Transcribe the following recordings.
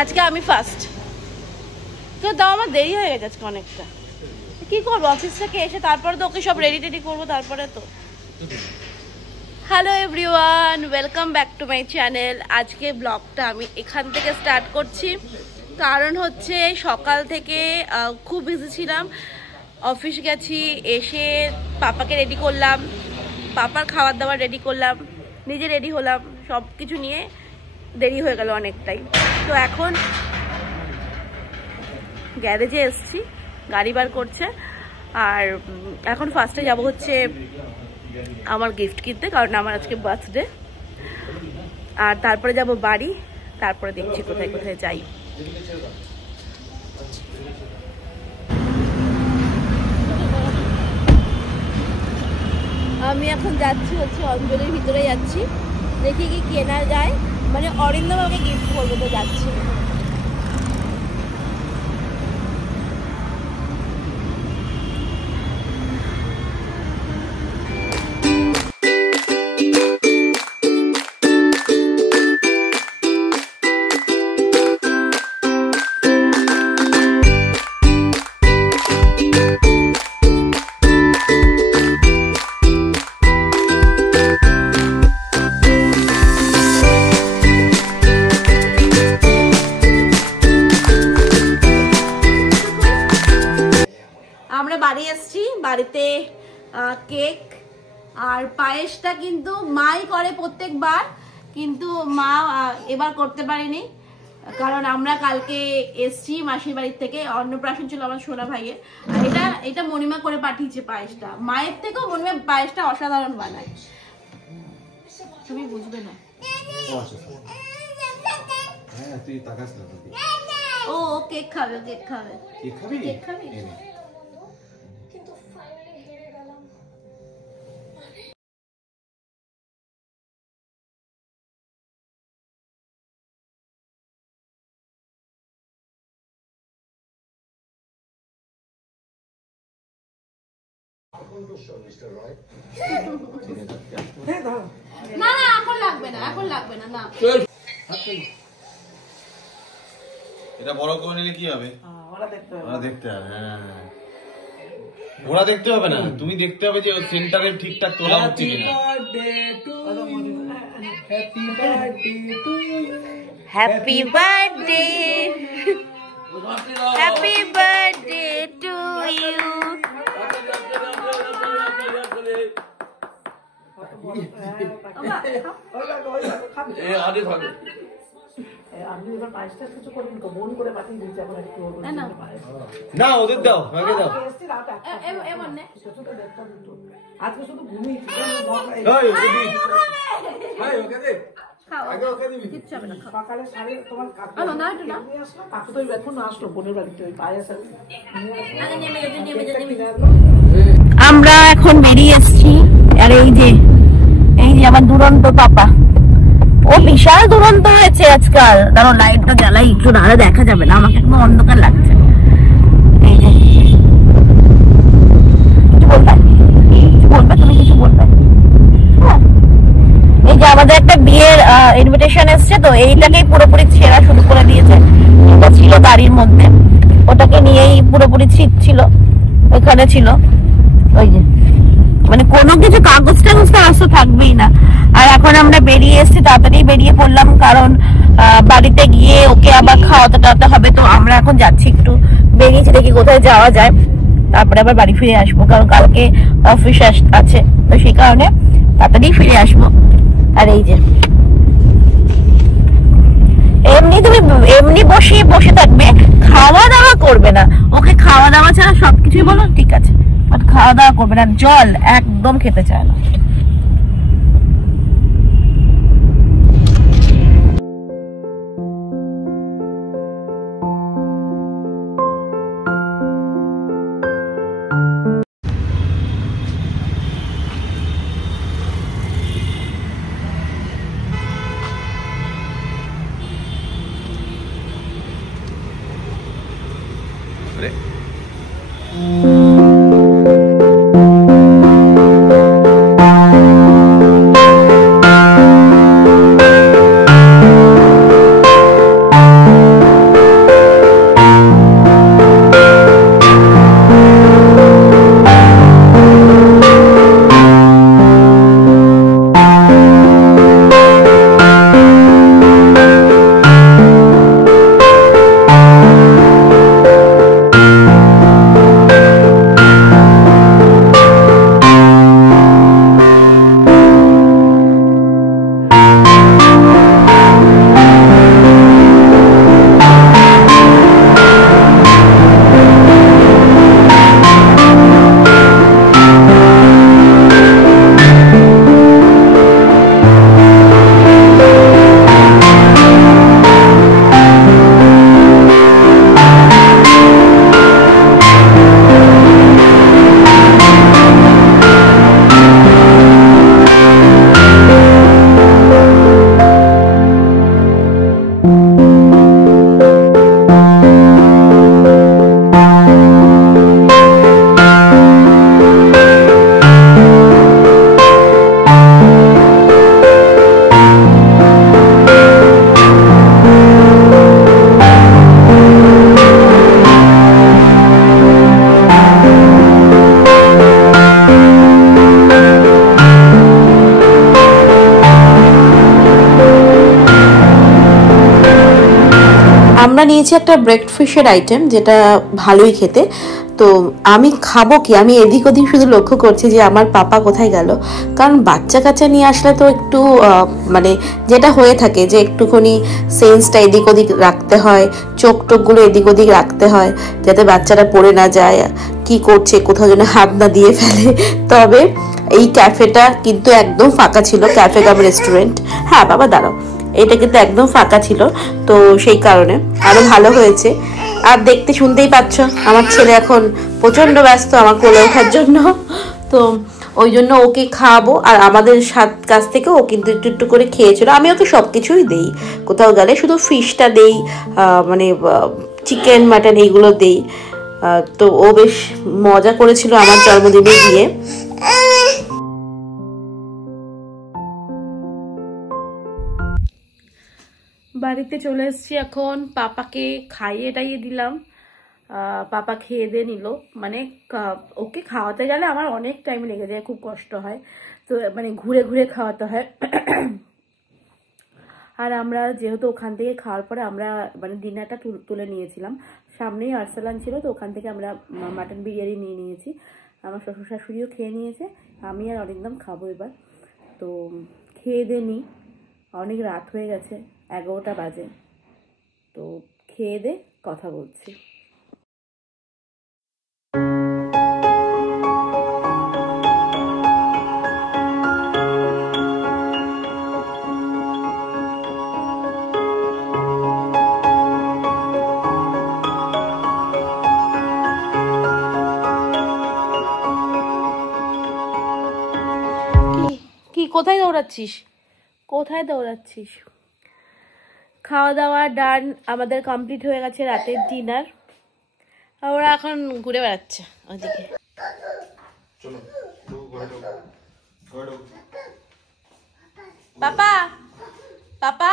আজকে আমি ফার্স্ট। তো তাও আমার দেরি হয়ে গেছে আজকে অনেকটা। কি করবো, অফিস থেকে এসে তারপরে তো ওকে সব রেডি টেডি করবো, তারপরে তো। Hello everyone, welcome back to my channel. আজকে ব্লগটা আমি এখান থেকে স্টার্ট করছি, কারণ হচ্ছে সকাল থেকে খুব বিজি ছিলাম। অফিস গেছি, এসে পাপাকে রেডি করলাম, পাপার খাবার দাবার রেডি করলাম, নিজে রেডি হলাম, সব কিছু নিয়ে দেরি হয়ে গেল অনেকটাই। তো এখন গ্যারেজে এসছি, গাড়ি বার করছে। আর এখন ফার্স্টে যাব হচ্ছে আমার গিফট কিনতে, কারণ আমার আজকে বার্থডে। আর তারপরে যাব বাড়ি, তারপরে দেখছি কোথায় কোথায় যাই। আমি এখন যাচ্ছি হচ্ছে অঞ্জলির ভিতরে যাচ্ছি, দেখি কি কেনা যায়, মানে অরিন্দম আমাকে গিফট করবে, তো যাচ্ছি। আমরা বাড়ি এসছি, বাড়িতে কেক আর পায়েসটা কিন্তু মাই করে প্রত্যেকবার, কিন্তু মা এবার করতে পারিনি, কারণ আমরা কালকে এসছি মাসির বাড়ির থেকে, অন্নপ্রাশন ছিল আমার সোনা ভাইয়ের। আর এটা মণিমা করে পাঠিয়েছে পায়েসটা, মায়ের থেকেও মণিমা পায়েসটা অসাধারণ বানায়, তুমি বুঝবে না। ও কেক খাবে, কেক খাবে, কেক খাবি। না না এখন লাগবে না, এখন লাগবে না, না। এটা বড় করে নিলে কি হবে? ওরা দেখতে হবে। হ্যাঁ, ওরা দেখতে হবে না, তুমি দেখতে হবে যে সেন্টারে ঠিকঠাক তোলা হচ্ছে কিনা। Happy birthday, happy birthday to you. না ওদের দাও, আগে দাও। আজকে শুধু ঘুমিয়ে সকালে সাড়ে তোমার কাকু তো এখন আসলো বোনের বাড়িতে, ওই পায়ে আসা। আমরা এখন বেরিয়ে এসছি, আর এই যে আমার দুরন্ত পাপা, ও বিশাল দুরন্ত হয়েছে আজকাল। ধরো লাইটটা জ্বালাই একটু, নাহলে দেখা যাবে না, আমাকে একদম অন্ধকার লাগছে। এই যে কিছু বলবে, তুমি কিছু বলবে? এই যে আমাদের একটা বিয়ের ইনভিটেশন এসছে, তো এইটাকেই পুরোপুরি ছেঁড়া শুরু করে দিয়েছে। এটা ছিল গাড়ির মধ্যে, ওটাকে নিয়েই পুরোপুরি ছিট ছিল, ওখানে ছিল। ওই যে মানে কোনো কিছু কাগজ টাগজ তো আসতে থাকবেই না। আর এখন আমরা বেরিয়ে এসেছি, তাড়াতাড়ি বেরিয়ে পড়লাম, কারণ বাড়িতে গিয়ে ওকে আবার খাওয়াতে টাওয়াতে হবে। তো আমরা এখন যাচ্ছি, একটু বেরিয়েছি, দেখি কোথায় যাওয়া যায়, তারপরে আবার বাড়ি ফিরে আসবো, কারণ কালকে অফিস আছে, তো সেই কারণে তাড়াতাড়ি ফিরে আসবো। আর এই যে এমনি বসে থাকবে, খাওয়া দাওয়া করবে না, ওকে খাওয়া দাওয়া ছাড়া সবকিছুই বলো ঠিক আছে, বাট খাওয়া দাওয়া করবে না, জল একদম খেতে চায় না। আমরা নিয়েছি একটা ব্রেকফাস্টের আইটেম, যেটা ভালোই খেতে। তো আমি খাবো কি, আমি এদিক ওদিক শুধু লক্ষ্য করছি যে আমার পাপা কোথায় গেল। কারণ বাচ্চা কাচ্চা নিয়ে আসলে তো একটু মানে যেটা হয়ে থাকে যে একটুখানি সেন্সটা এদিক ওদিক রাখতে হয়, চোখ টোকগুলো এদিক ওদিক রাখতে হয়, যাতে বাচ্চারা পড়ে না যায়, কি করছে কোথাও যেন হাত না দিয়ে ফেলে। তবে এই ক্যাফেটা কিন্তু একদম ফাঁকা ছিল, ক্যাফে কাম রেস্টুরেন্ট। হ্যাঁ বাবা দাঁড়াও, এটা কিন্তু একদম ফাঁকা ছিল, তো সেই কারণে আরো ভালো হয়েছে। আর দেখতে শুনতেই পাচ্ছ আমার ছেলে এখন প্রচন্ড ব্যস্ত আমার কোলে ওঠার জন্য, তো ওই জন্য ওকে খাওয়াবো। আর আমাদের কাছ থেকে ও কিন্তু একটু একটু করে খেয়েছিল। আমি ওকে সব কিছুই দেই, কোথাও গেলে শুধু ফিশটা দেই, মানে চিকেন মাটন এইগুলো দেই। তো ও বেশ মজা করেছিল আমার জন্মদিনে গিয়ে। বাড়িতে চলে এসেছি এখন, পাপাকে খাইয়ে টাইয়ে দিলাম। পাপা খেয়ে দিয়ে নিল, মানে ওকে খাওয়াতে গেলে আমার অনেক টাইম লেগে যায়, খুব কষ্ট হয়, তো মানে ঘুরে ঘুরে খাওয়াতে হয়। আর আমরা যেহেতু ওখান থেকে খাওয়ার পরে আমরা মানে ডিনারটা তুলে নিয়েছিলাম, সামনেই আরসালান ছিল, তো ওখান থেকে আমরা মাটন বিরিয়ানি নিয়ে নিয়েছি। আমার শ্বশুর শাশুড়িও খেয়ে নিয়েছে, আমি আর অরিন্দম খাবো এবার। তো খেয়ে দিয়ে নিই, অনেক রাত হয়ে গেছে, 11টা বাজে। তো খেয়ে দে কথা বলছি। কি কোথায় দৌড়াচ্ছিস, কোথায় দৌড়াচ্ছিস? খাওয়া দাওয়া ডান, আমাদের কমপ্লিট হয়ে গেছে রাতের ডিনার। ওরা এখন ঘুরে বেড়াচ্ছে ওইদিকে। পাপা, পাপা,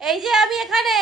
এই যে আমি এখানে।